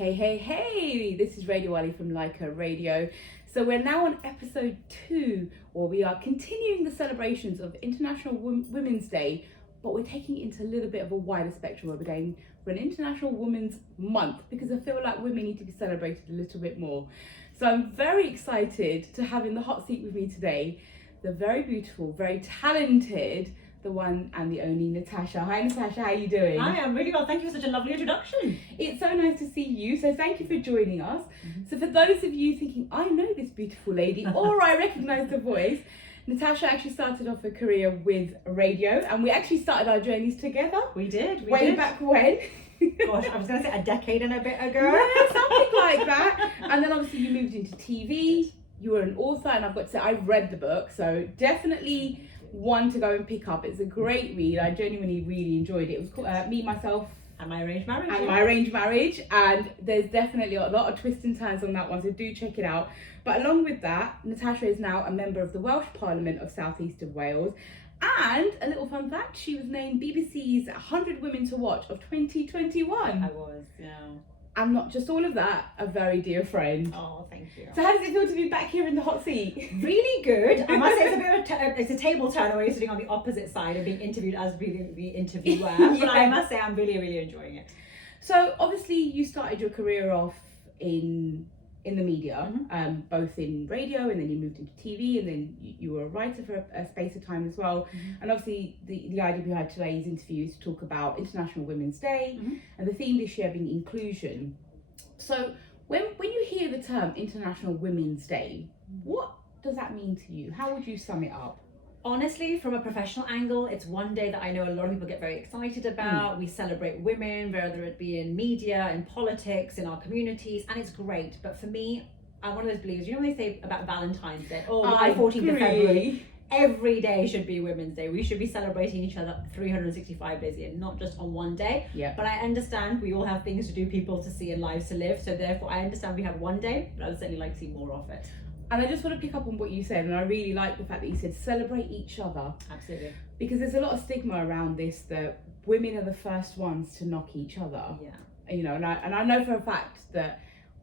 Hey, this is Radiowalli from Lyca Radio. So we're now on episode 2, where we are continuing the celebrations of International Women's Day, but we're taking it into a little bit of a wider spectrum. We're going for an International Women's Month, because I feel like women need to be celebrated a little bit more. So I'm very excited to have in the hot seat with me today the very beautiful, very talented, the one and the only Natasha. Hi Natasha, how are you doing? Hi, I'm really well. Thank you for such a lovely introduction. It's so nice to see you. So thank you for joining us. So for those of you thinking, I know this beautiful lady or I recognise the voice, Natasha actually started off her career with radio, and we actually started our journeys together. We did. Way back when. Gosh, I was going to say a decade and a bit ago. Yeah, something like that. And then obviously you moved into TV. You were an author, and I've got to say, I've read the book, so definitely one to go and pick up. It's a great read. I genuinely really enjoyed it. It was called Me, Myself and My Arranged Marriage. My Arranged Marriage, and there's definitely a lot of twists and turns on that one, so do check it out. But along with that, Natasha is now a member of the Welsh Parliament of South East of Wales, and a little fun fact, she was named BBC's 100 Women to Watch of 2021. I was, yeah. And not just all of that, a very dear friend. Oh, thank you. So how does it feel to be back here in the hot seat? Really good. I must say it's a bit of it's a table turn where you're sitting on the opposite side and being interviewed as being the interviewer. Yeah. But I must say I'm really, really enjoying it. So obviously you started your career off in the media, both in radio, and then you moved into TV, and then you were a writer for a space of time as well. And obviously the idea behind today's interview is to talk about International Women's Day, and the theme this year being inclusion. So when you hear the term International Women's Day, what does that mean to you? How would you sum it up? Honestly, from a professional angle, it's one day that I know a lot of people get very excited about. We celebrate women, whether it be in media, in politics, in our communities, and it's great. But for me, I'm one of those believers, you know when they say about Valentine's Day, my 14th of February, every day should be Women's Day. We should be celebrating each other 365 days a year, not just on one day. Yeah. But I understand we all have things to do, people to see, and lives to live. So therefore, I understand we have one day, but I would certainly like to see more of it. And I just want to pick up on what you said, and I really like the fact that you said celebrate each other. Absolutely. Because there's a lot of stigma around this, that women are the first ones to knock each other. Yeah. You know, and I know for a fact that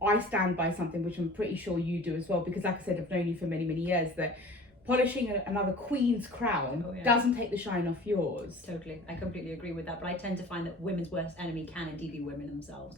I stand by something which I'm pretty sure you do as well, because like I said, I've known you for many, many years, that polishing another queen's crown doesn't take the shine off yours. Totally. I completely agree with that. But I tend to find that women's worst enemy can indeed be women themselves.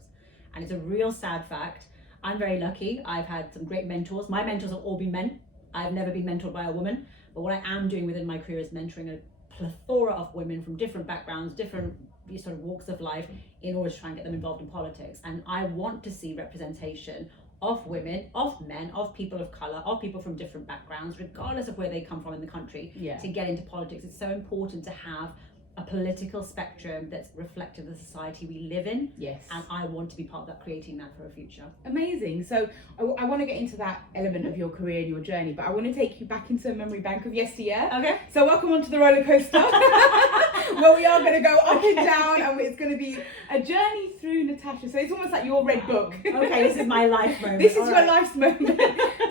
And it's a real sad fact. I'm very lucky. I've had some great mentors. My mentors have all been men. I've never been mentored by a woman. But what I am doing within my career is mentoring a plethora of women from different backgrounds, different sort of walks of life, in order to try and get them involved in politics. And I want to see representation of women, of men, of people of colour, of people from different backgrounds, regardless of where they come from in the country, to get into politics. It's so important to have a political spectrum that's reflective of the society we live in. Yes. And I want to be part of that, creating that for a future. Amazing. So I want to get into that element of your career and your journey, but I want to take you back into a memory bank of yesteryear. Okay. So welcome onto the roller coaster, where we are going to go up and down, and it's going to be a journey through Natasha. So it's almost like your red book. Okay, this is my life moment. This is your life's moment.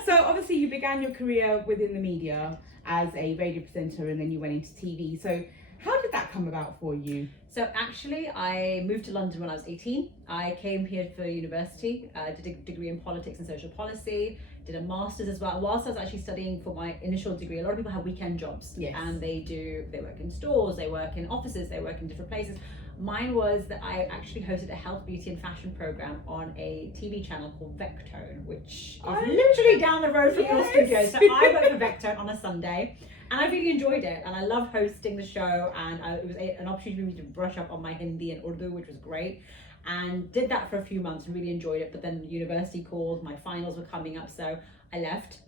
So obviously you began your career within the media as a radio presenter, and then you went into TV. So how did that come about for you? So actually, I moved to London when I was 18. I came here for university, did a degree in politics and social policy, did a master's as well. Whilst I was actually studying for my initial degree, a lot of people have weekend jobs. Yes. And they work in stores, they work in offices, they work in different places. Mine was that I actually hosted a health, beauty and fashion program on a TV channel called Vectone, which is literally down the road from your studio. So I worked for Vectone on a Sunday. And I really enjoyed it, and I loved hosting the show, and it was an opportunity for me to brush up on my Hindi and Urdu, which was great, and did that for a few months and really enjoyed it. But then university called, my finals were coming up, so I left.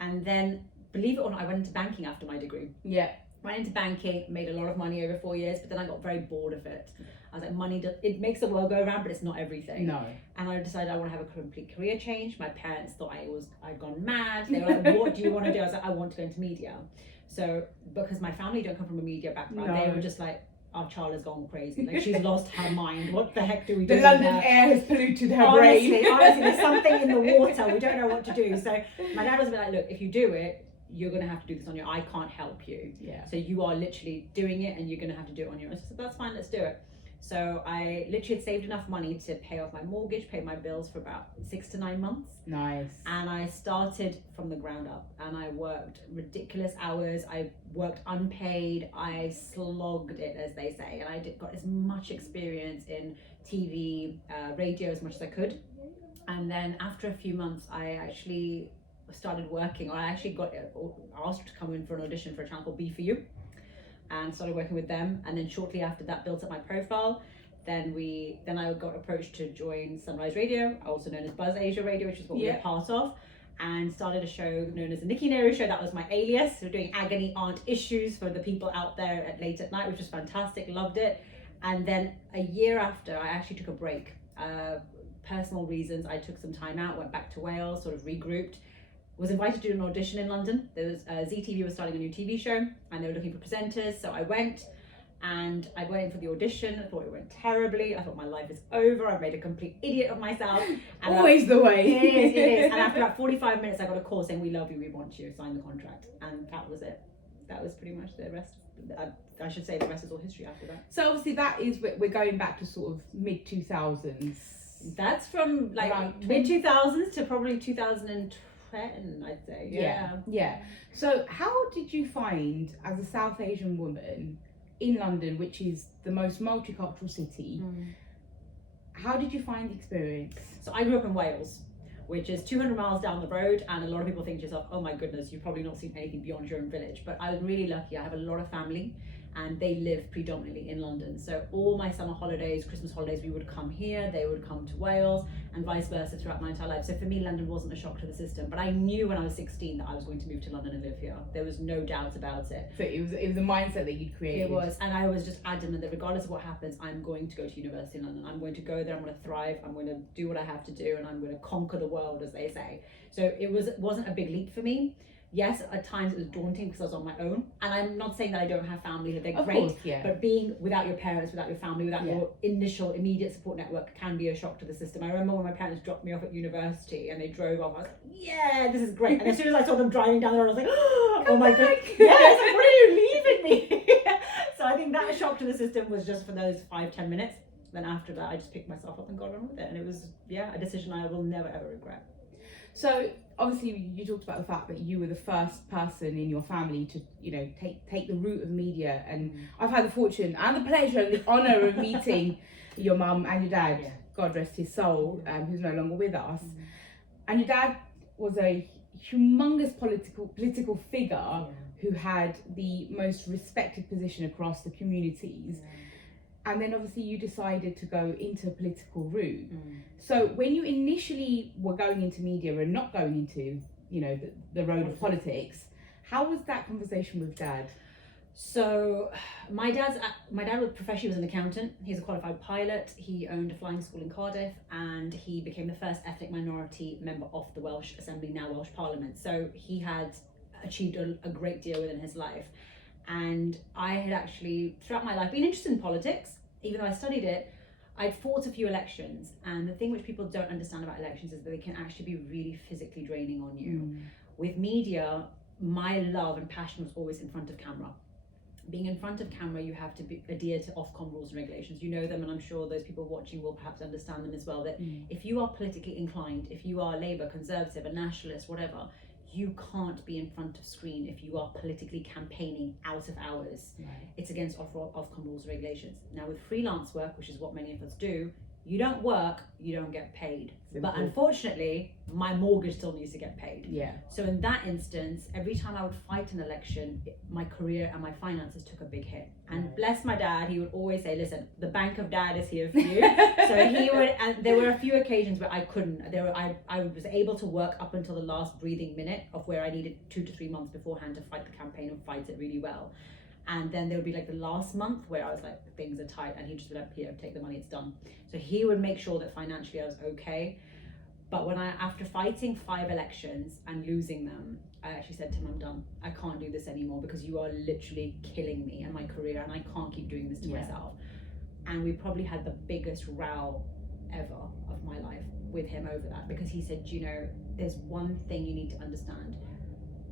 And then, believe it or not, I went into banking after my degree. Yeah. Went into banking, made a lot of money over 4 years, but then I got very bored of it. I was like, it makes the world go around, but it's not everything. No. And I decided I want to have a complete career change. My parents thought I'd gone mad. They were like, what do you want to do? I was like, I want to go into media. So, because my family don't come from a media background, they were just like, our child has gone crazy. Like, she's lost her mind. What the heck do we do? The London air has polluted her brain. Honestly, there's something in the water. We don't know what to do. So my dad was a bit like, look, if you do it, you're going to have to do this on your own. I can't help you. Yeah. So you are literally doing it, and you're going to have to do it on your own. So that's fine, let's do it. So I literally had saved enough money to pay off my mortgage, pay my bills for about 6 to 9 months. Nice. And I started from the ground up, and I worked ridiculous hours. I worked unpaid. I slogged it, as they say, and I got as much experience in TV, radio as much as I could. And then after a few months, I actually started working, or I actually got asked to come in for an audition for a channel called B for You, and started working with them. And then shortly after that, built up my profile. Then I got approached to join Sunrise Radio, also known as Buzz Asia Radio, which is what we're part of, and started a show known as the Nikki Nehru Show. That was my alias. So doing agony aunt issues for the people out there at late at night, which was fantastic. Loved it. And then a year after, I actually took a break. Personal reasons, I took some time out, went back to Wales, sort of regrouped. Was invited to do an audition in London. There was ZTV was starting a new TV show, and they were looking for presenters. So I went. And I went in for the audition. I thought it went terribly. I thought my life is over. I've made a complete idiot of myself. And Always the way. It is. And after about 45 minutes, I got a call saying, "We love you, we want you, sign the contract." And that was it. That was pretty much the rest. I should say the rest is all history after that. So obviously that is, we're going back to sort of mid 2000s. That's from like mid 2000s to probably 2010, I'd say. Yeah. So how did you find, as a South Asian woman in London, which is the most multicultural city, how did you find the experience? So I grew up in Wales, which is 200 miles down the road, and a lot of people think to yourself, oh my goodness, you've probably not seen anything beyond your own village. But I was really lucky. I have a lot of family, and they live predominantly in London. So all my summer holidays, Christmas holidays, we would come here, they would come to Wales, and vice versa throughout my entire life. So for me, London wasn't a shock to the system, but I knew when I was 16 that I was going to move to London and live here. There was no doubt about it. So it was a mindset that you'd created. It was, and I was just adamant that regardless of what happens, I'm going to go to university in London. I'm going to go there, I'm going to thrive, I'm going to do what I have to do, and I'm going to conquer the world, as they say. So it wasn't a big leap for me. Yes, at times it was daunting because I was on my own. And I'm not saying that I don't have family, that they're Of great. course, yeah. But being without your parents, without your family, without your initial immediate support network can be a shock to the system. I remember when my parents dropped me off at university and they drove off, I was like, yeah, this is great. And as soon as I saw them driving down the road, I was like, oh my God. Yeah, I was like, what are you leaving me? So I think that shock to the system was just for those 5-10 minutes. Then after that, I just picked myself up and got on with it. And it was, a decision I will never, ever regret. So obviously you talked about the fact that you were the first person in your family to, take the route of media, and I've had the fortune and the pleasure and the honour of meeting your mum and your dad, God rest his soul, who's no longer with us. And your dad was a humongous political figure who had the most respected position across the communities. And then obviously you decided to go into a political route. So when you initially were going into media and not going into, the road of politics, how was that conversation with Dad? So my dad was professionally was an accountant. He's a qualified pilot. He owned a flying school in Cardiff, and he became the first ethnic minority member of the Welsh Assembly, now Welsh Parliament. So he had achieved a great deal within his life. And I had actually, throughout my life, been interested in politics. Even though I studied it, I'd fought a few elections. And the thing which people don't understand about elections is that they can actually be really physically draining on you. With media, my love and passion was always in front of camera. Being in front of camera, you have to adhere to Ofcom rules and regulations. You know them, and I'm sure those people watching will perhaps understand them as well, that if you are politically inclined, if you are Labour, Conservative, a nationalist, whatever, you can't be in front of screen if you are politically campaigning out of hours. It's against Ofcom rules and regulations. Now with freelance work, which is what many of us do, you don't work, you don't get paid. But unfortunately, my mortgage still needs to get paid. So in that instance, every time I would fight an election, my career and my finances took a big hit. And bless my dad, he would always say, listen, the bank of dad is here for you. So he would, and there were a few occasions where I couldn't. I was able to work up until the last breathing minute of where I needed 2 to 3 months beforehand to fight the campaign and fight it really well. And then there would be like the last month where I was like, things are tight, and he'd just be like, here, take the money, it's done. So he would make sure that financially I was okay. But after fighting 5 elections and losing them, I actually said to him, I'm done. I can't do this anymore because you are literally killing me and my career, and I can't keep doing this to myself. And we probably had the biggest row ever of my life with him over that, because he said, there's one thing you need to understand.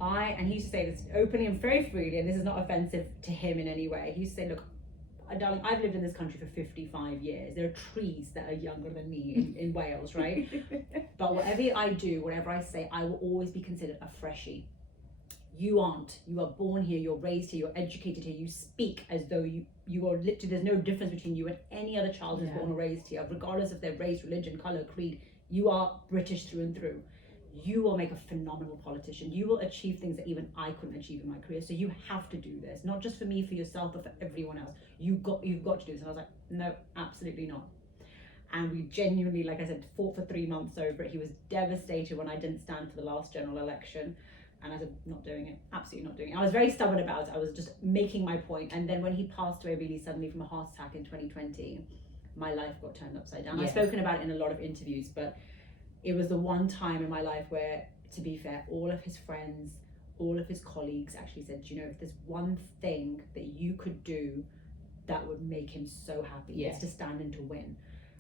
And he used to say this openly and very freely, and this is not offensive to him in any way. He used to say, look, darling, I've lived in this country for 55 years. There are trees that are younger than me in Wales, right? But whatever I do, whatever I say, I will always be considered a freshie. You aren't. You are born here, you're raised here, you're educated here, you speak as though you are literally, there's no difference between you and any other child who's born or raised here, regardless of their race, religion, colour, creed. You are British through and through. You will make a phenomenal politician. You will achieve things that even I couldn't achieve in my career. So you have to do this, not just for me, for yourself, but for everyone else. You've got to do this. And I was like, no, absolutely not. And we genuinely, like I said, fought for 3 months over it. He was devastated when I didn't stand for the last general election. And I said, not doing it, absolutely not doing it. I was very stubborn about it. I was just making my point. And then when he passed away really suddenly from a heart attack in 2020, my life got turned upside down. I've spoken about it in a lot of interviews, but it was the one time in my life where, to be fair, all of his friends, all of his colleagues actually said, you know, if there's one thing that you could do that would make him so happy, it's to stand and to win.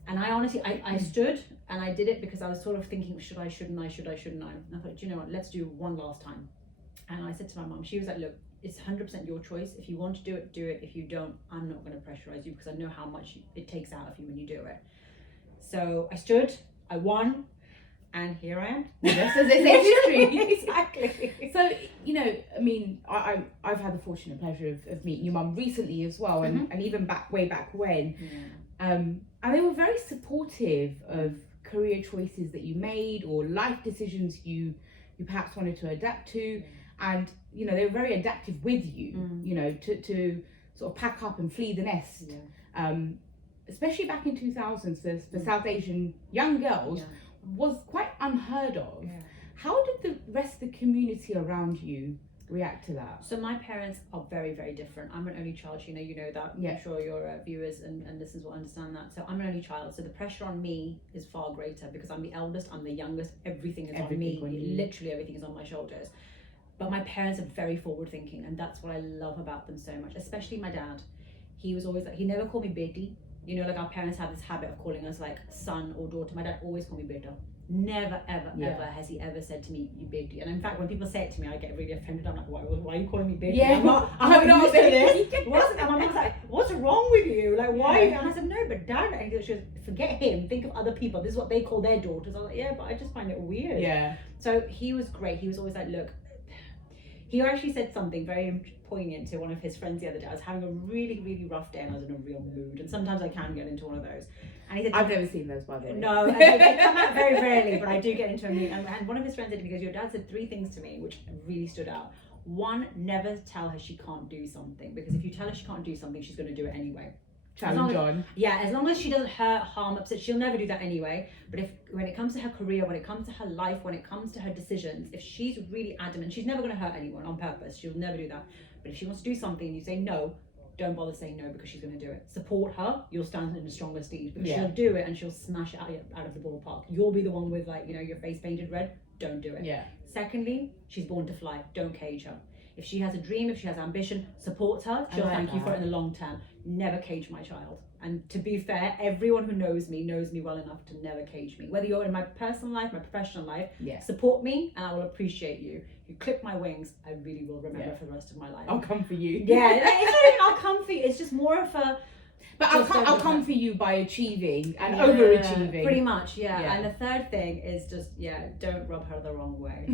And I honestly, I stood and I did it because I was sort of thinking, shouldn't I? And I thought, do you know what, let's do one last time. And I said to my mum, she was like, look, it's 100% your choice. If you want to do it, do it. If you don't, I'm not going to pressurize you because I know how much it takes out of you when you do it. So I stood, I won. And here I am. Just as it's history. Exactly. So, you know, I mean, I've had the fortunate pleasure of meeting your mum recently as well, and even way back when. And they were very supportive of career choices that you made or life decisions you perhaps wanted to adapt to. And, you know, they were very adaptive with you, you know, to sort of pack up and flee the nest. Especially back in 2000s for South Asian young girls. Was quite unheard of. How did the rest of the community around you react to that? So my parents are very, very different. I'm an only child, you know that. I'm sure your viewers and listeners will understand that. So I'm an only child, so the pressure on me is far greater because I'm the eldest, I'm the youngest, everything is on me. Literally everything is on my shoulders. But my parents are very forward thinking, and that's what I love about them so much, especially my dad. He was always like, he never called me Beti. You know, like our parents have this habit of calling us like son or daughter. My dad always called me beta. Never, ever, ever has he ever said to me, you beta. And in fact, when people say it to me, I get really offended. I'm like, why are you calling me beta? I'm not used to this. And my mom's like, what's wrong with you? Like, why? And I said, no, but dad, and she goes, forget him, think of other people. This is what they call their daughters. I was like, yeah, but I just find it weird. So he was great. He was always like, look, he actually said something very poignant to one of his friends the other day. I was having a really, really rough day and I was in a real mood. And sometimes I can get into one of those. And he said, I've never seen those, by the way. No, they come out very rarely, but I do get into a mood. And one of his friends said to me, your dad said 3 things to me, which really stood out. 1, never tell her she can't do something. Because if you tell her she can't do something, she's going to do it anyway. Challenge on. Yeah, as long as she doesn't hurt, harm, upset, she'll never do that anyway. But when it comes to her career, when it comes to her life, when it comes to her decisions, if she's really adamant, she's never going to hurt anyone on purpose. She'll never do that. But if she wants to do something and you say no, don't bother saying no because she's going to do it. Support her, you'll stand in a stronger steed because she'll do it and she'll smash it out of the ballpark. You'll be the one with like, you know, your face painted red. Don't do it. Secondly, she's born to fly. Don't cage her. If she has a dream, if she has ambition, support her. She'll thank you for it in the long term. Never cage my child. And to be fair, everyone who knows me well enough to never cage me. Whether you're in my personal life, my professional life, support me and I will appreciate you. You clip my wings, I really will remember for the rest of my life. I'll come for you. It's not even I'll come for you. It's just more of a... But I'll come for you by achieving and overachieving. Pretty much, And the third thing is just, don't rub her the wrong way.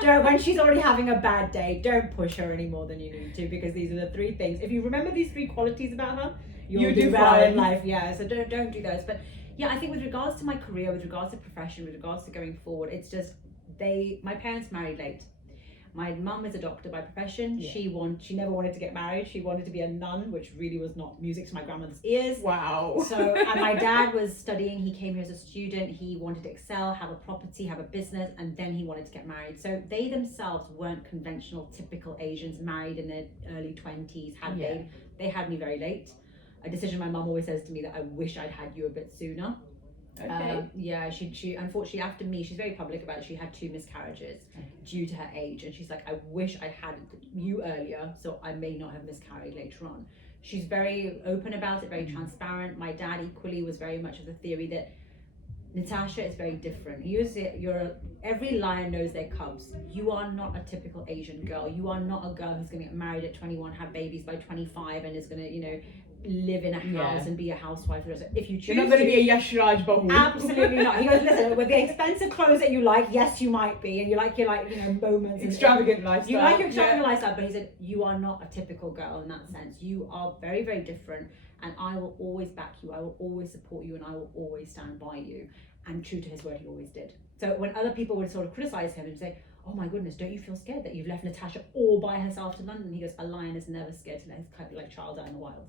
Don't, when she's already having a bad day, don't push her any more than you need to because these are the 3 things. If you remember these 3 qualities about her, you'll do well in life. So don't do those. But I think with regards to my career, with regards to profession, with regards to going forward, it's just my parents married late. My mum is a doctor by profession. She never wanted to get married. She wanted to be a nun, which really was not music to my grandmother's ears. Wow. So, and my dad was studying. He came here as a student. He wanted to excel, have a property, have a business, and then he wanted to get married. So they themselves weren't conventional, typical Asians, married in their early 20s. They had me very late. A decision my mum always says to me that I wish I'd had you a bit sooner. She unfortunately after me, she's very public about it, she had 2 miscarriages due to her age, and she's like, I wish I had you earlier so I may not have miscarried later on. She's very open about it, very transparent. My dad equally was very much of the theory that Natasha is very different. Every lion knows their cubs. You are not a typical Asian girl. You are not a girl who's going to get married at 21, have babies by 25, and is going to, live in a house and be a housewife. If you choose, you're not going to be a Yashraj Bahu. Absolutely not. He goes, listen, with the expensive clothes that you like, yes, you might be, and you like your moments, extravagant lifestyle. You like your extravagant lifestyle, but he said you are not a typical girl in that sense. You are very, very different, and I will always back you. I will always support you, and I will always stand by you. And true to his word, he always did. So when other people would sort of criticize him and say, oh my goodness, don't you feel scared that you've left Natasha all by herself to London? He goes, a lion is never scared to let his child out in the wild.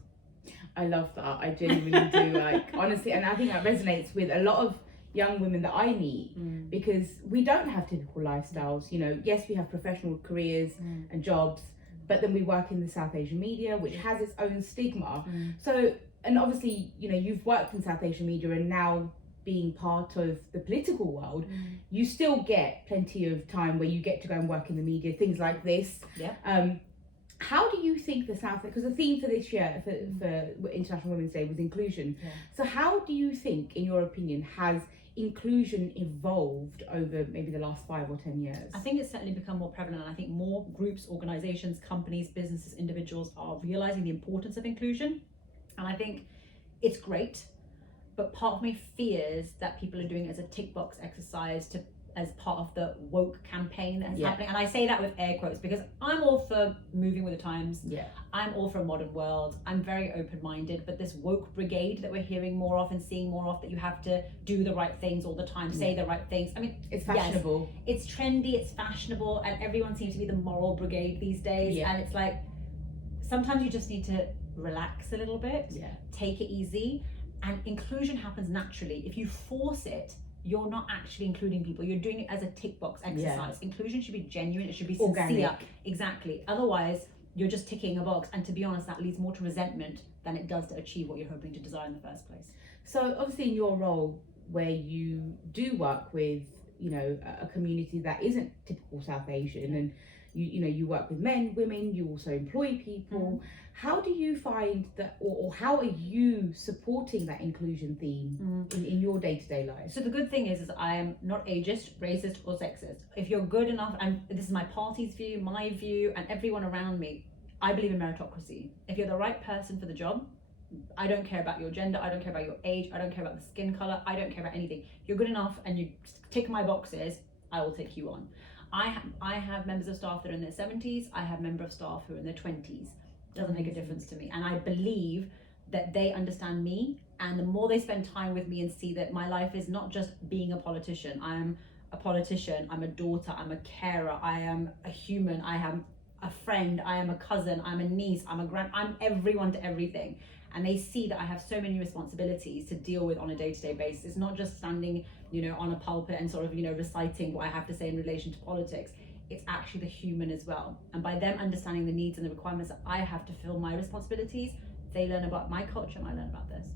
I love that. I genuinely do. Honestly, and I think that resonates with a lot of young women that I meet because we don't have typical lifestyles. Yes, we have professional careers and jobs, but then we work in the South Asian media, which has its own stigma. So, and obviously, you've worked in South Asian media, and now being part of the political world, you still get plenty of time where you get to go and work in the media, things like this. How do you think the South, because the theme for this year for International Women's Day was inclusion. So how do you think, in your opinion, has inclusion evolved over maybe the last 5 or 10 years? I think it's certainly become more prevalent, and I think more groups, organizations, companies, businesses, individuals are realizing the importance of inclusion. And I think it's great, but part of me fears that people are doing it as a tick box exercise as part of the woke campaign that's happening. And I say that with air quotes because I'm all for moving with the times. I'm all for a modern world. I'm very open-minded, but this woke brigade that we're hearing more of and seeing more of, that you have to do the right things all the time, say the right things. I mean, it's fashionable. Yes, it's trendy, it's fashionable, and everyone seems to be the moral brigade these days. And it's like, sometimes you just need to relax a little bit, take it easy, and inclusion happens naturally. If you force it, you're not actually including people. You're doing it as a tick box exercise. Inclusion should be genuine. It should be sincere. Organic. Exactly. Otherwise, you're just ticking a box. And to be honest, that leads more to resentment than it does to achieve what you're hoping to desire in the first place. So obviously in your role, where you do work with, a community that isn't typical South Asian, and you work with men, women, you also employ people. How do you find that, or how are you supporting that inclusion theme in your day-to-day life? So the good thing is I am not ageist, racist, or sexist. If you're good enough, and this is my party's view, my view, and everyone around me, I believe in meritocracy. If you're the right person for the job, I don't care about your gender, I don't care about your age, I don't care about the skin color, I don't care about anything. If you're good enough and you tick my boxes, I will take you on. I have members of staff that are in their 70s, I have members of staff who are in their 20s. Doesn't make a difference to me. And I believe that they understand me, and the more they spend time with me and see that my life is not just being a politician. I am a politician, I'm a daughter, I'm a carer, I am a human, I am a friend, I am a cousin, I'm a niece, I'm everyone to everything. And they see that I have so many responsibilities to deal with on a day-to-day basis. It's not just standing, on a pulpit and sort of, reciting what I have to say in relation to politics. It's actually the human as well. And by them understanding the needs and the requirements that I have to fill my responsibilities, they learn about my culture and I learn about theirs.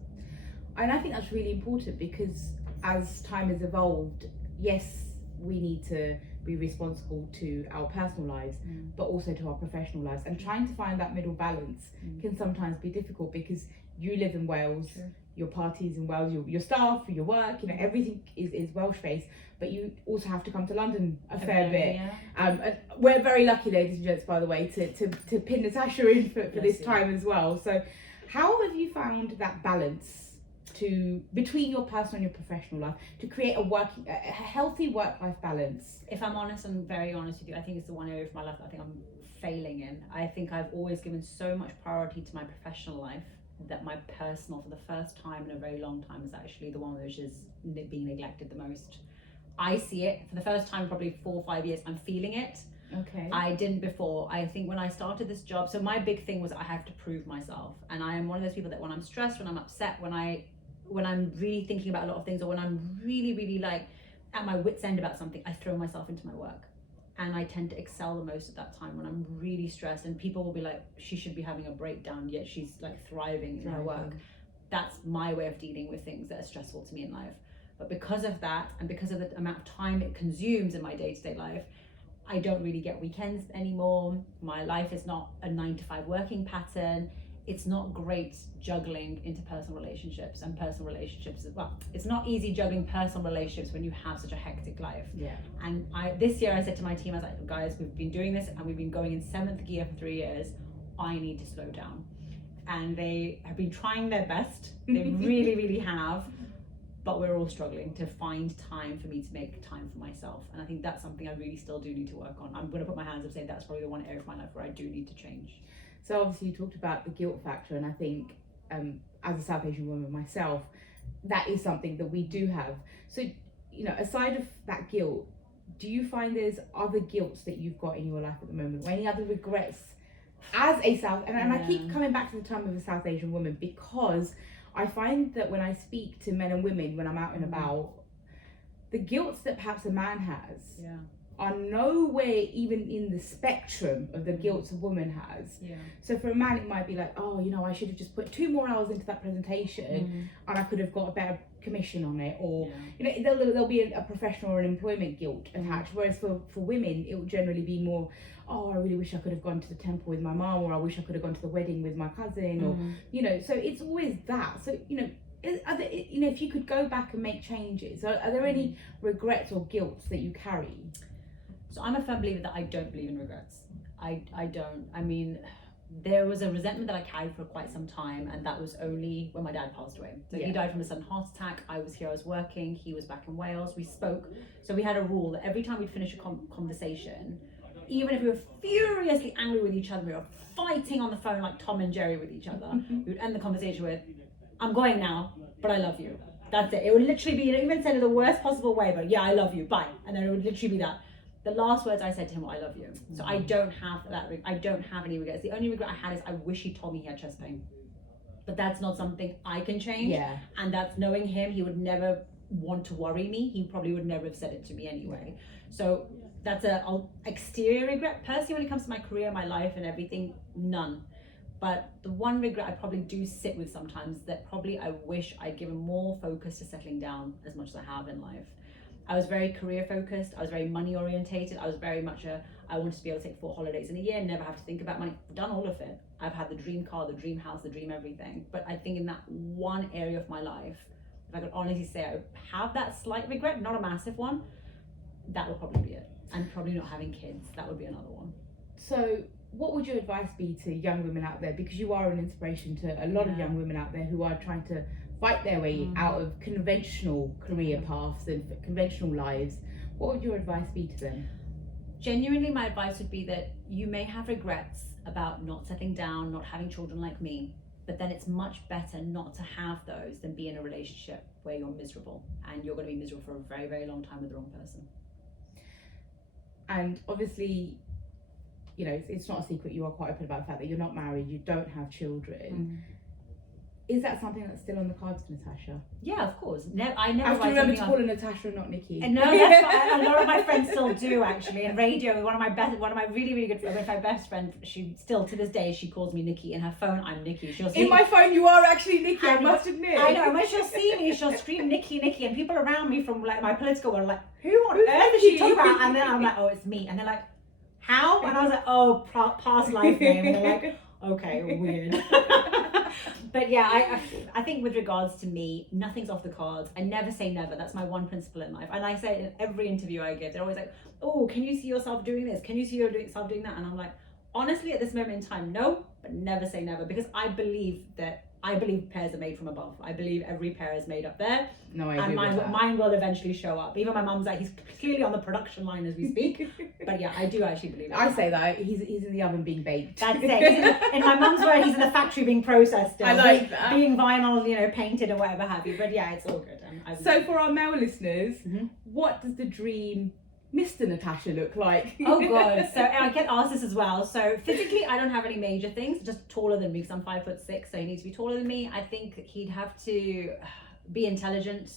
And I think that's really important because as time has evolved, yes, we need to be responsible to our personal lives, but also to our professional lives. And trying to find that middle balance can sometimes be difficult because you live in Wales, your party's in Wales, your staff, your work, everything is Welsh-based, but you also have to come to London a fair bit. And we're very lucky, ladies and gents, by the way, to pin Natasha in for this time as well. So how have you found that balance between your personal and your professional life to create a healthy work-life balance? If I'm honest, I'm very honest with you, I think it's the one area of my life that I think I'm failing in. I think I've always given so much priority to my professional life that my personal, for the first time in a very long time, is actually the one which is being neglected the most. I see it for the first time in probably 4 or 5 years. I'm feeling it. Okay. I didn't before. I think when I started this job, so my big thing was I have to prove myself, and I am one of those people that when I'm stressed, when I'm upset, when I'm really thinking about a lot of things, or when I'm really, really like at my wit's end about something, I throw myself into my work. And I tend to excel the most at that time when I'm really stressed, and people will be like, she should be having a breakdown, yet she's like thriving in her work. That's my way of dealing with things that are stressful to me in life. But because of that, and because of the amount of time it consumes in my day-to-day life, I don't really get weekends anymore. My life is not a 9 to 5 working pattern. it's not great juggling interpersonal relationships and personal relationships as well. It's not easy juggling personal relationships when you have such a hectic life. Yeah. And this year I said to my team, I was like, guys, we've been doing this and we've been going in 7th gear for 3 years. I need to slow down. And they have been trying their best. They really, really have. But we're all struggling to find time for me to make time for myself. And I think that's something I really still do need to work on. I'm going to put my hands up and say that's probably the one area of my life where I do need to change. So obviously you talked about the guilt factor, and I think as a South Asian woman myself, that is something that we do have. So, you know, aside of that guilt, do you find there's other guilts that you've got in your life at the moment, or any other regrets as a South, and I keep coming back to the time of a South Asian woman, because I find that when I speak to men and women, when I'm out and about, the guilt that perhaps a man has are nowhere even in the spectrum of the guilt a woman has. Yeah. So for a man, it might be like, oh, you know, I should have just put 2 more hours into that presentation and I could have got a better commission on it, or you know, there'll be a professional or an employment guilt attached. Whereas for women, it will generally be more, oh, I really wish I could have gone to the temple with my mom, or I wish I could have gone to the wedding with my cousin, or you know. So it's always that. So you know, you know, if you could go back and make changes, are there any regrets or guilts that you carry? So I'm a firm believer that I don't believe in regrets. I don't. I mean, there was a resentment that I carried for quite some time, and that was only when my dad passed away. So he died from a sudden heart attack. I was here, I was working, he was back in Wales. We spoke. So we had a rule that every time we'd finish a conversation, even if we were furiously angry with each other, we were fighting on the phone like Tom and Jerry with each other, we would end the conversation with, I'm going now, but I love you. That's it. It would literally be, even said in the worst possible way, but yeah, I love you, bye. And then it would literally be that. The last words I said to him were, I love you. So I don't have that, I don't have any regrets. The only regret I had is I wish he told me he had chest pain. But that's not something I can change. Yeah. And that's knowing him, he would never want to worry me. He probably would never have said it to me anyway. So that's an exterior regret. Personally, when it comes to my career, my life and everything, none. But the one regret I probably do sit with sometimes, that probably I wish I'd given more focus to settling down as much as I have in life. I was very career focused. I was very money orientated. I was very much I wanted to be able to take 4 holidays in a year, never have to think about money. I've done all of it. I've had the dream car, the dream house, the dream everything. But I think in that one area of my life, if I could honestly say I have that slight regret, not a massive one, that would probably be it. And probably not having kids, that would be another one. So what would your advice be to young women out there? Because you are an inspiration to a lot of young women out there who are trying to fight their way out of conventional career paths and conventional lives. What would your advice be to them? Genuinely, my advice would be that you may have regrets about not settling down, not having children like me, but then it's much better not to have those than be in a relationship where you're miserable, and you're going to be miserable for a very, very long time with the wrong person. And obviously, you know, it's not a secret, you are quite open about the fact that you're not married, you don't have children. Is that something that's still on the cards for Natasha? Yeah, of course. I have to remember to call her Natasha and not Nikki. And no, that's what a lot of my friends still do, actually. In radio, one of my really, really good friends, my best friend, she still to this day, she calls me Nikki. In her phone, I'm Nikki. She'll see in my phone, you are actually Nikki, I must admit. I know, when she'll see me, she'll scream Nikki, Nikki, and people around me from like my political world are like, who on earth is she talking about? And then I'm like, oh, it's me. And they're like, how? And I was like, oh, past life name. And they're like, okay, weird. But yeah, I think with regards to me, nothing's off the cards. I never say never. That's my one principle in life. And I say it in every interview I give. They're always like, oh, can you see yourself doing this? Can you see yourself doing that? And I'm like, honestly, at this moment in time, no, but never say never. Because I believe pairs are made from above. I believe every pair is made up there. No, I agree and with that. Mine will eventually show up. Even my mum's like, he's clearly on the production line as we speak. But yeah, I do actually believe it. I say that. He's in the oven being baked. That's it. In my mum's word, he's in the factory being processed. Still, I like that. Being vinyl, you know, painted or whatever have you. But yeah, it's all good. So for our male listeners, what does the dream Mr. Natasha look like? Oh god, so I get asked this as well. So physically I don't have any major things, just taller than me because I'm 5'6", so he needs to be taller than me. I think he'd have to be intelligent,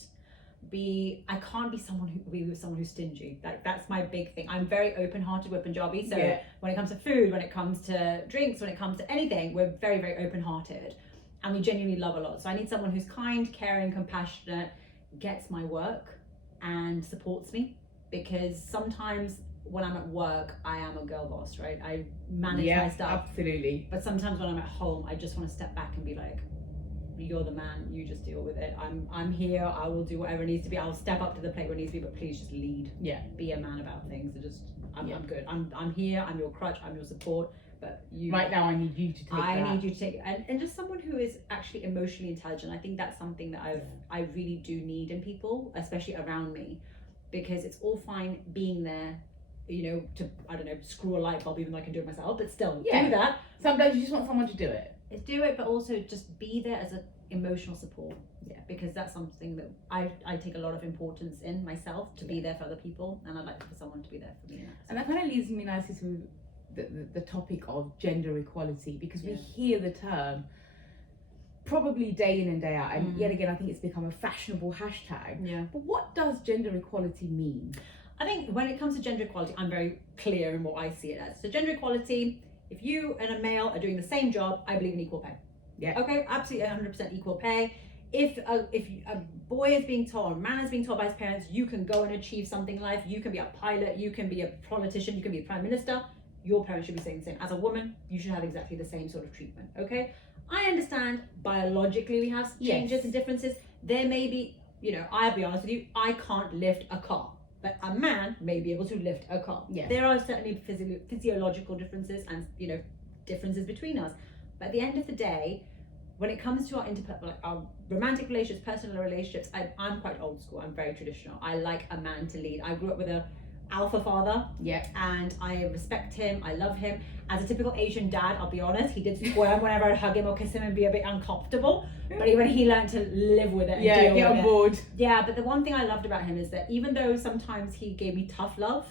I can't be someone who's stingy. That's my big thing. I'm very open-hearted, we're Punjabi, so when it comes to food, when it comes to drinks, when it comes to anything, we're very, very open-hearted and we genuinely love a lot. So I need someone who's kind, caring, compassionate, gets my work and supports me. Because sometimes when I'm at work, I am a girl boss, right? I manage Yeah, my stuff. absolutely. But sometimes when I'm at home, I just want to step back and be like, you're the man, you just deal with it. I'm here, I will do whatever needs to be. I'll step up to the plate where it needs to be, but please just lead. Yeah. Be a man about things. I'm good. I'm here, I'm your crutch, I'm your support. But you right now I need you to take need you to take and just someone who is actually emotionally intelligent. I think that's something that I really do need in people, especially around me, because it's all fine being there, you know, to, I don't know, screw a light bulb, even though I can do it myself, but still do that. Sometimes you just want someone to do it. Do it, but also just be there as an emotional support. Yeah, because that's something that I take a lot of importance in myself, to be there for other people, and I'd like for someone to be there for me. And that kind of leads me nicely to the topic of gender equality, because we hear the term probably day in and day out, and yet again I think it's become a fashionable hashtag. Yeah. But what does gender equality mean? I think when it comes to gender equality, I'm very clear in what I see it as. So gender equality, if you and a male are doing the same job, I believe in equal pay. Yeah. Okay, absolutely 100% equal pay. If a boy is being told, or a man is being told by his parents, you can go and achieve something in life, you can be a pilot, you can be a politician, you can be a prime minister, your parents should be saying the same. As a woman, you should have exactly the same sort of treatment, okay? I understand biologically we have changes and differences. There may be, you know, I'll be honest with you, I can't lift a car, but a man may be able to lift a car. Yeah. There are certainly physiological differences and, you know, differences between us. But at the end of the day, when it comes to our romantic relationships, personal relationships, I'm quite old school. I'm very traditional. I like a man to lead. I grew up with a alpha father, and I respect him, I love him. As a typical Asian dad, I'll be honest, he did squirm whenever I'd hug him or kiss him and be a bit uncomfortable, but when he learned to live with it and deal get with on board. Yeah, but the one thing I loved about him is that even though sometimes he gave me tough love,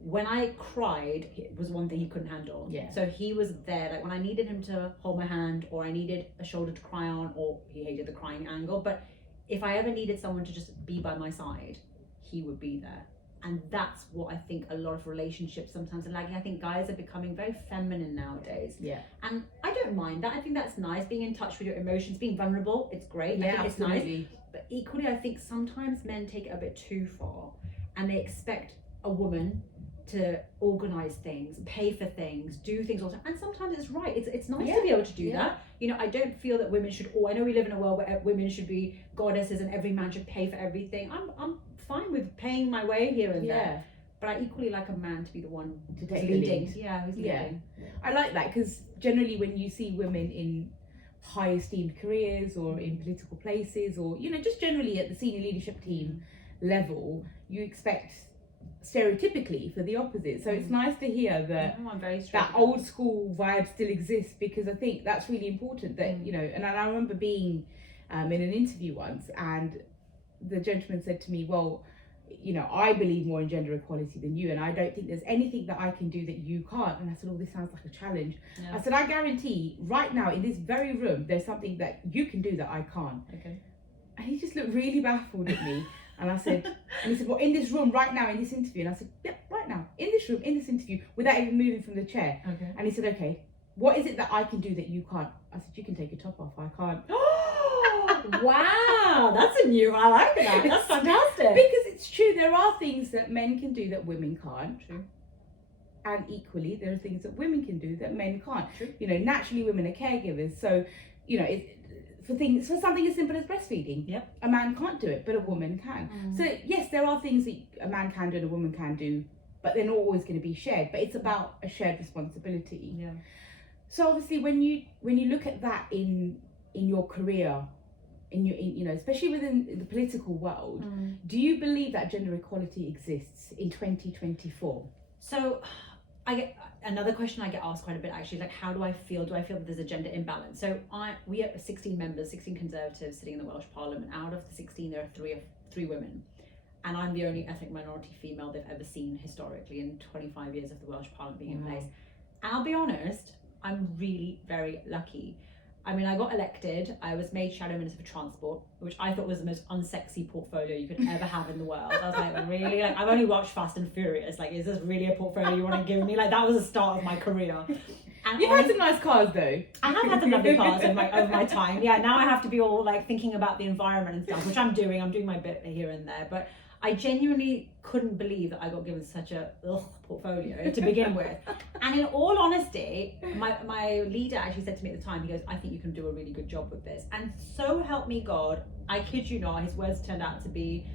when I cried, it was one thing he couldn't handle. Yeah. So he was there, like when I needed him to hold my hand, or I needed a shoulder to cry on, or he hated the crying angle, but if I ever needed someone to just be by my side, he would be there. And that's what I think a lot of relationships sometimes are lacking. I think guys are becoming very feminine nowadays. Yeah. And I don't mind that. I think that's nice. Being in touch with your emotions, being vulnerable, it's great. Yeah, I think absolutely. It's nice. But equally, I think sometimes men take it a bit too far, and they expect a woman to organize things, pay for things, do things all the time. And sometimes it's right. It's nice to be able to do that. You know, I don't feel that women should, I know we live in a world where women should be goddesses and every man should pay for everything. I'm fine with paying my way here and there. But I equally like a man to be the one to take leading. the lead. Yeah, who's leading. I like that, because generally when you see women in high esteemed careers or in political places, or, you know, just generally at the senior leadership team level, you expect stereotypically for the opposite. So it's nice to hear that that old school vibe still exists, because I think that's really important. That you know, and I remember being in an interview once, and the gentleman said to me, well, you know, I believe more in gender equality than you, and I don't think there's anything that I can do that you can't. And I said, oh, this sounds like a challenge. I said, I guarantee right now in this very room there's something that you can do that I can't. Okay. And he just looked really baffled at me. And I said, and he said, well, in this room right now, in this interview. And I said, yep, right now, in this room, in this interview, without even moving from the chair. Okay. And he said, okay, what is it that I can do that you can't? I said, you can take your top off, I can't. Wow, that's a new, I like that. That's fantastic. Because it's true, there are things that men can do that women can't. True. And equally, there are things that women can do that men can't. True. You know, naturally women are caregivers. So, you know, for something as simple as breastfeeding, a man can't do it, but a woman can. So yes, there are things that a man can do and a woman can do, but they're not always going to be shared. But it's about a shared responsibility. Yeah. So obviously, when you look at that in your career, you know, especially within the political world, do you believe that gender equality exists in 2024? So, I get another question I get asked quite a bit actually, like, how do I feel? Do I feel that there's a gender imbalance? So we are 16 members, 16 Conservatives sitting in the Welsh Parliament. Out of the 16, there are three women, and I'm the only ethnic minority female they've ever seen historically in 25 years of the Welsh Parliament being in place. And I'll be honest, I'm really very lucky. I mean, I got elected. I was made Shadow Minister for Transport, which I thought was the most unsexy portfolio you could ever have in the world. I was like, really? Like, I've only watched Fast and Furious. Like, is this really a portfolio you want to give me? Like, that was the start of my career. And You've had some nice cars, though. I have had some lovely cars over my time. Yeah, now I have to be all like thinking about the environment and stuff, which I'm doing. I'm doing my bit here and there, but I genuinely couldn't believe that I got given such a portfolio to begin with. And in all honesty, my leader actually said to me at the time, he goes, I think you can do a really good job with this. And so help me God, I kid you not, his words turned out to be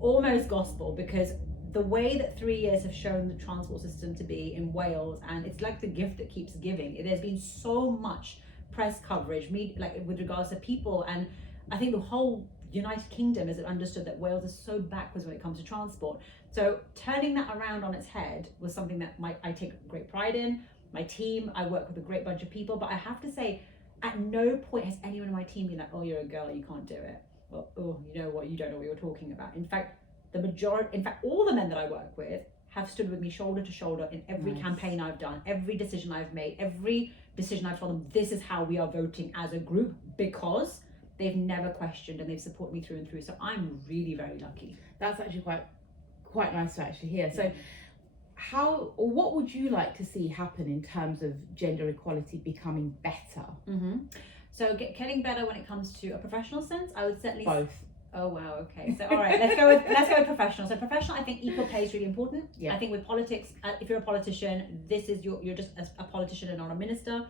almost gospel, because the way that 3 years have shown the transport system to be in Wales, and it's like the gift that keeps giving. There's been so much press coverage, like with regards to people, and I think the whole United Kingdom has understood that Wales is so backwards when it comes to transport. So turning that around on its head was something that I take great pride in. My team, I work with a great bunch of people, but I have to say, at no point has anyone on my team been like, oh, you're a girl, you can't do it. Well, oh, you know what, you don't know what you're talking about. In fact, all the men that I work with have stood with me shoulder to shoulder in every campaign I've done, every decision I've made, every decision I've told them, this is how we are voting as a group, because they've never questioned and they've supported me through and through. So I'm really very lucky. That's actually quite nice to actually hear. So what would you like to see happen in terms of gender equality becoming better? So getting better when it comes to a professional sense, I would certainly both. Oh wow, okay. So all right, let's go with professional. So professional, I think equal pay is really important. Yeah. I think with politics, if you're a politician, you're just a politician and not a minister.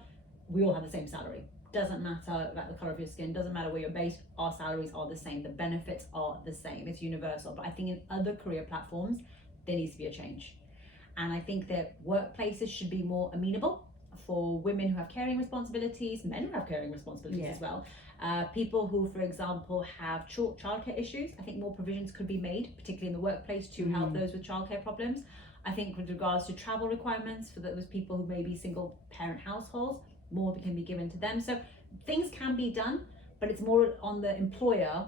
We all have the same salary. Doesn't matter about the color of your skin, doesn't matter where you're based, our salaries are the same, the benefits are the same, it's universal. But I think in other career platforms, there needs to be a change. And I think that workplaces should be more amenable for women who have caring responsibilities, men who have caring responsibilities as well. People who, for example, have childcare issues, I think more provisions could be made, particularly in the workplace, to help those with childcare problems. I think with regards to travel requirements for those people who may be single parent households, more can be given to them. So things can be done, but it's more on the employer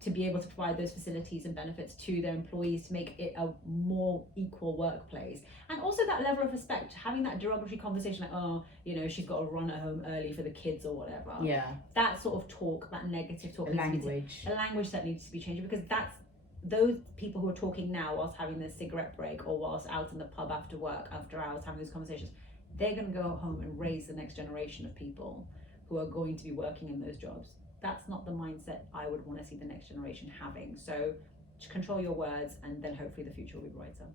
to be able to provide those facilities and benefits to their employees to make it a more equal workplace. And also that level of respect, having that derogatory conversation like, oh, you know, she's got to run at home early for the kids or whatever. Yeah. That sort of talk, that negative talk. A language that needs to be changed, because that's those people who are talking now whilst having their cigarette break or whilst out in the pub after work, after hours, having those conversations, they're going to go home and raise the next generation of people who are going to be working in those jobs. That's not the mindset I would want to see the next generation having. So just control your words, and then hopefully the future will be brighter.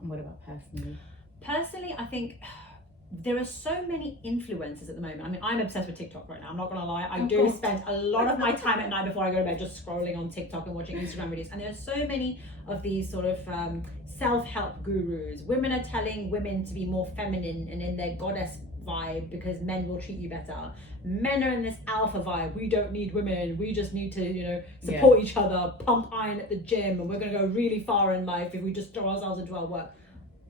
And what about personally? Personally, I think there are so many influencers at the moment. I mean, I'm obsessed with TikTok right now. I'm not going to lie. I do spend a lot of my time at night before I go to bed just scrolling on TikTok and watching Instagram videos. And there are so many of these sort of self-help gurus. Women are telling women to be more feminine and in their goddess vibe because men will treat you better. Men are in this alpha vibe. We don't need women. We just need to, you know, support each other, pump iron at the gym, and we're going to go really far in life if we just throw ourselves into our work.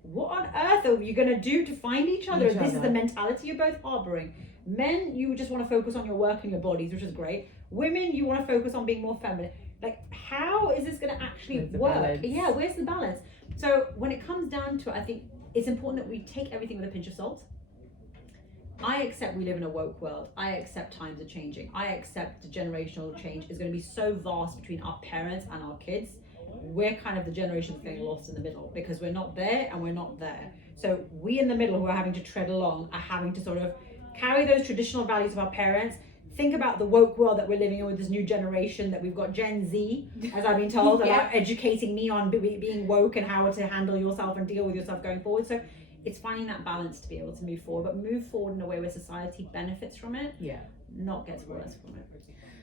What on earth are you going to do to find each other? This is the mentality you're both harboring. Men, you just want to focus on your work and your bodies, which is great. Women, you want to focus on being more feminine. Like, how is this going to actually work? Yeah, where's the balance? So when it comes down to it, I think it's important that we take everything with a pinch of salt. I accept we live in a woke world. I accept times are changing. I accept the generational change is going to be so vast between our parents and our kids. We're kind of the generation that's getting lost in the middle because we're not there and we're not there. So we in the middle who are having to tread along are having to sort of carry those traditional values of our parents. Think about the woke world that we're living in with this new generation that we've got Gen Z, as I've been told, that are educating me on being woke and how to handle yourself and deal with yourself going forward. So it's finding that balance to be able to move forward, but move forward in a way where society benefits from it, not gets worse from it.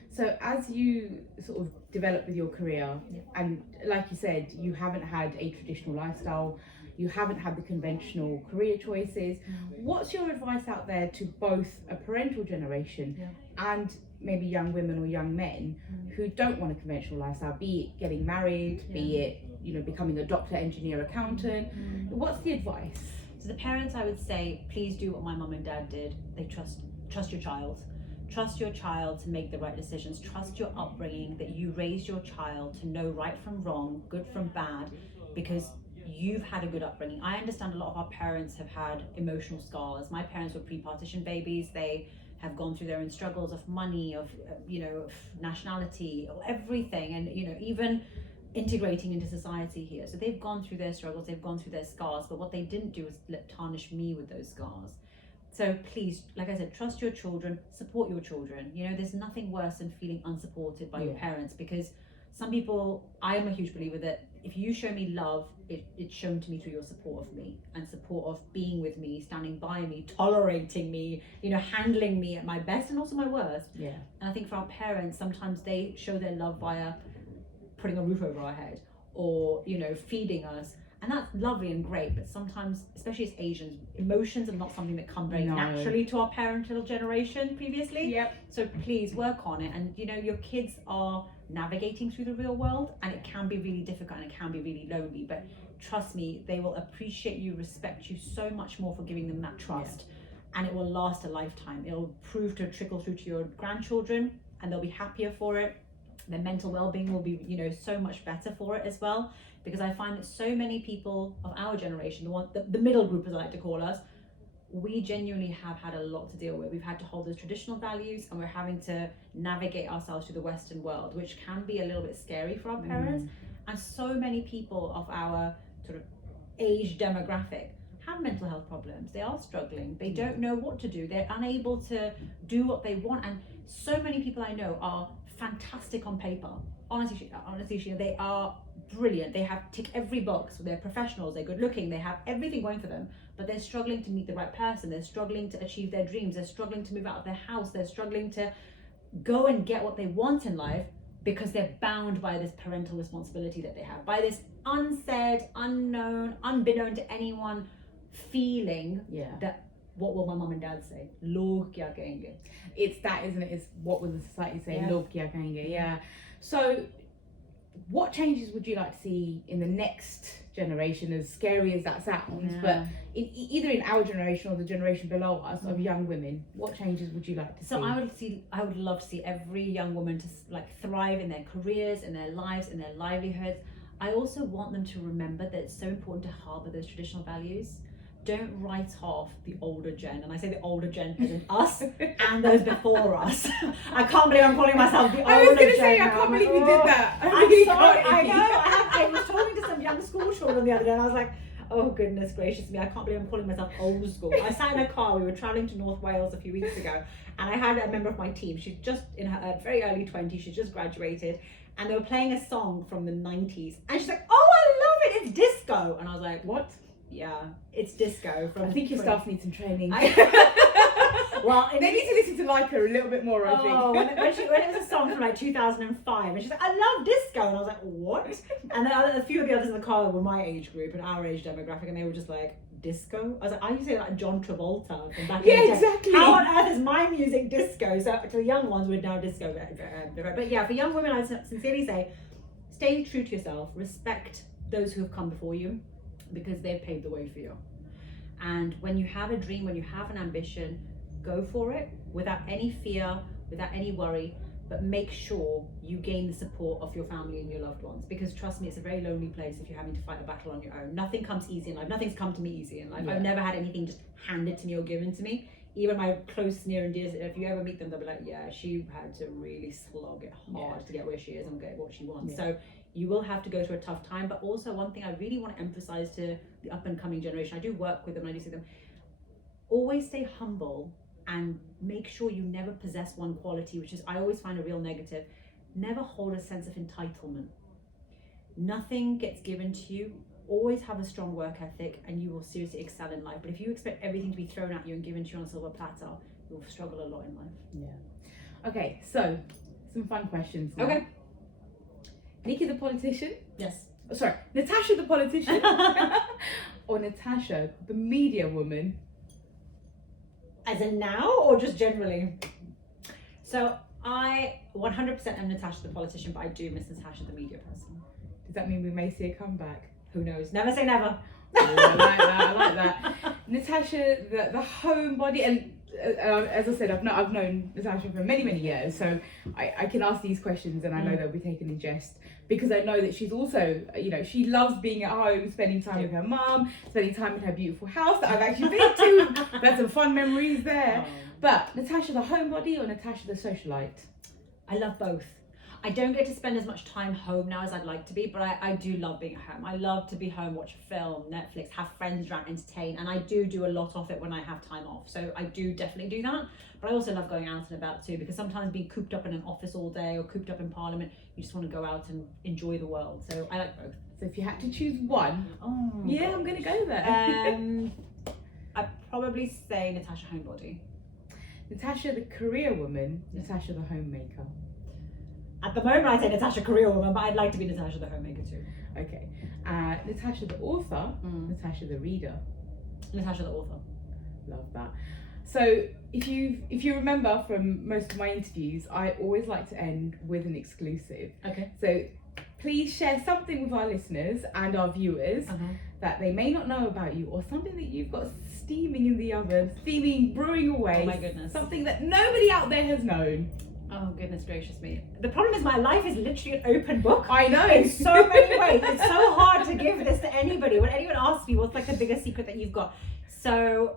So as you sort of develop with your career, and like you said, you haven't had a traditional lifestyle, you haven't had the conventional career choices. What's your advice out there to both a parental generation and maybe young women or young men who don't want a conventional lifestyle, be it getting married, be it, you know, becoming a doctor, engineer, accountant? What's the advice? So the parents, I would say, please do what my mum and dad did. They trust your child. Trust your child to make the right decisions. Trust your upbringing, that you raised your child to know right from wrong, good from bad, because you've had a good upbringing. I understand a lot of our parents have had emotional scars. My parents were pre-partition babies. They have gone through their own struggles of money, of, you know, of nationality, of everything, and, you know, even integrating into society here. So they've gone through their struggles, they've gone through their scars, but what they didn't do was tarnish me with those scars. So please, like I said, trust your children, support your children. You know, there's nothing worse than feeling unsupported by your parents, because some people, I am a huge believer that if you show me love, it's shown to me through your support of me and support of being with me, standing by me, tolerating me, handling me at my best and also my worst. Yeah. And I think for our parents, sometimes they show their love via putting a roof over our head or, feeding us. And that's lovely and great, but sometimes, especially as Asians, emotions are not something that come very naturally to our parental generation previously. Yep. So please work on it. And your kids are navigating through the real world, and it can be really difficult and it can be really lonely. But trust me, they will appreciate you, respect you so much more for giving them that trust. Yeah. And it will last a lifetime. It'll prove to trickle through to your grandchildren, and they'll be happier for it. Their mental well-being will be, so much better for it as well. Because I find that so many people of our generation, the middle group as I like to call us, we genuinely have had a lot to deal with. We've had to hold those traditional values, and we're having to navigate ourselves through the Western world, which can be a little bit scary for our parents. And so many people of our sort of age demographic have mental health problems. They are struggling. They don't know what to do. They're unable to do what they want. And so many people I know are fantastic on paper. Honestly, they are brilliant. They have tick every box. They're professionals. They're good looking. They have everything going for them. But they're struggling to meet the right person. They're struggling to achieve their dreams. They're struggling to move out of their house. They're struggling to go and get what they want in life because they're bound by this parental responsibility that they have, by this unsaid, unknown, unbeknown to anyone feeling that what will my mum and dad say? Log kya kahenge? It's that, isn't it? It's what will the society say? Log kya kahenge? Yeah. So what changes would you like to see in the next generation, as scary as that sounds, but either in our generation or the generation below us of young women? What changes would you like to see? So I would love to see every young woman to thrive in their careers, in their lives, in their livelihoods. I also want them to remember that it's so important to harbour those traditional values. Don't write off the older gen, and I say the older gen as in us and those before us. I can't believe I'm calling myself the older gen. I was going to say, I can't believe you did that. I'm sorry, I know. I was talking to some young school children the other day, and I was like, oh goodness gracious me, I can't believe I'm calling myself old school. I sat in a car, we were travelling to North Wales a few weeks ago, and I had a member of my team. She's just in her very early 20s, she's just graduated, and they were playing a song from the 90s, and she's like, oh, I love it, it's disco. And I was like, what? Yeah, it's disco. I think your staff need some training. Well, they need to listen to Lyca a little bit more, I think. When it was a song from 2005, and she's like, I love disco, and I was like, what? And then a few of the others in the car were my age group and our age demographic, and they were just like, disco? I was like, I used to say like John Travolta from back in the day. Exactly. How on earth is my music disco? So to the young ones, we'd know disco. But yeah, for young women, I sincerely say, stay true to yourself, respect those who have come before you, because they've paved the way for you. And when you have a dream, when you have an ambition, go for it without any fear, without any worry, but make sure you gain the support of your family and your loved ones, because trust me, it's a very lonely place if you're having to fight a battle on your own. Nothing comes easy in life. Nothing's come to me easy in life. I've never had anything just handed to me or given to me. Even my close near and dears, if you ever meet them, they'll be like, yeah, she had to really slog it hard to get where she is and get what she wants. So you will have to go through a tough time. But also one thing I really want to emphasize to the up and coming generation, I do work with them, I do see them, always stay humble and make sure you never possess one quality, which is, I always find a real negative. Never hold a sense of entitlement. Nothing gets given to you. Always have a strong work ethic and you will seriously excel in life. But if you expect everything to be thrown at you and given to you on a silver platter, you'll struggle a lot in life. Yeah. Okay, so some fun questions now. Okay. Nikki the politician? Yes. Oh, sorry, Natasha the politician? Or Natasha the media woman? As in now or just generally? So I 100% am Natasha the politician, but I do miss Natasha the media person. Does that mean we may see a comeback? Who knows? Never say never. Oh, I like that. Natasha, the homebody, and as I said, I've known Natasha for many, many years, so I can ask these questions and I know they'll be taken in jest, because I know that she's also, she loves being at home, spending time with her mum, spending time in her beautiful house that I've actually been to. There's some fun memories there. But Natasha the homebody or Natasha the socialite? I love both. I don't get to spend as much time home now as I'd like to be, but I do love being at home. I love to be home, watch a film, Netflix, have friends around, entertain, and I do a lot of it when I have time off. So I do definitely do that, but I also love going out and about too, because sometimes being cooped up in an office all day or cooped up in Parliament, you just want to go out and enjoy the world. So I like both. So if you had to choose one, gosh. I'm going to go there. I'd probably say Natasha Homebody. Natasha the career woman, Natasha the homemaker. At the moment I say Natasha career woman, but I'd like to be Natasha the homemaker too. Okay. Natasha the author, Natasha the reader. Natasha the author. Love that. So if you remember from most of my interviews, I always like to end with an exclusive. Okay. So please share something with our listeners and our viewers that they may not know about you, or something that you've got steaming in the oven, brewing away. Oh my goodness. Something that nobody out there has known. Oh goodness gracious me. The problem is my life is literally an open book. I know. In so many ways. It's so hard to give this to anybody. When anyone asks me what's like the biggest secret that you've got. So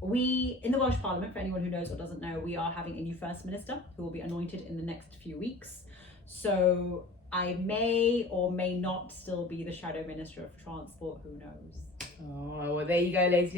we, in the Welsh Parliament, for anyone who knows or doesn't know, we are having a new First Minister who will be anointed in the next few weeks. So I may or may not still be the Shadow Minister of Transport, who knows? Oh, well, there you go, ladies.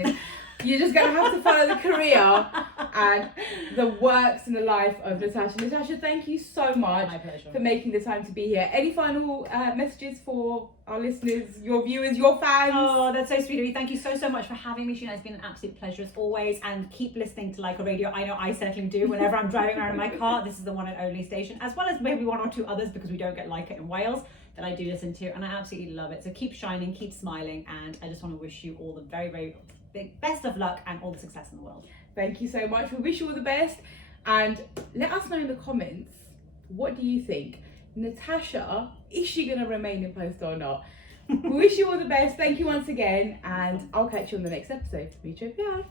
You're just going to have to follow the career and the works and the life of Natasha. Natasha, thank you so much My pleasure. for making the time to be here. Any final messages for our listeners, your viewers, your fans? Oh, that's so sweet of you. Thank you so much for having me, Sheena. It's been an absolute pleasure as always. And keep listening to Lyca Radio. I know I certainly do. Whenever I'm driving around in my car, this is the one and only station, as well as maybe one or two others, because we don't get Lyca in Wales, that I do listen to, and I absolutely love it. So keep shining, keep smiling, and I just want to wish you all the very, very best of luck and all the success in the world. Thank you so much. We wish you all the best, and let us know in the comments, what do you think? Natasha, is she going to remain in post or not? We wish you all the best. Thank you once again, and I'll catch you on the next episode. Mucho piar.